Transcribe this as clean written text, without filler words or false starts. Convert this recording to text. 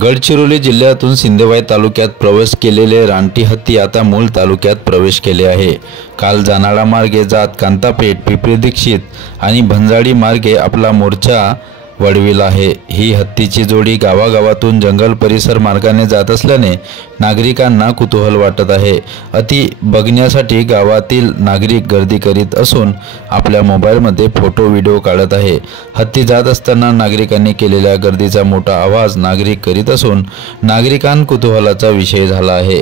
गडचिरोली जिल्ह्यातून सिंदेवाही तालुक्यात प्रवेश केलेले रानटी हत्ती आता मूल तालुक्यात प्रवेश केले आहे। काल जानाळा मार्गे जात कांतापेठ, पिपरी दीक्षित आणि भंजाडी मार्गे आपला मोर्चा वळविला आहे। ही हत्तीची जोडी गावागावातून जंगल परिसर मार्गाने जात असल्याने नागरिकांना कुतूहल वाटत आहे। हत्ती बघण्यासाठी गावातील नागरिक गर्दी करीत असून आपल्या मोबाईलमध्ये फोटो व्हिडिओ काढत आहे। हत्ती जात असताना नागरिकांनी केलेल्या गर्दीचा मोठा आवाज नागरिक करीत असून नागरिकांना कुतूहलाचा विषय झाला आहे।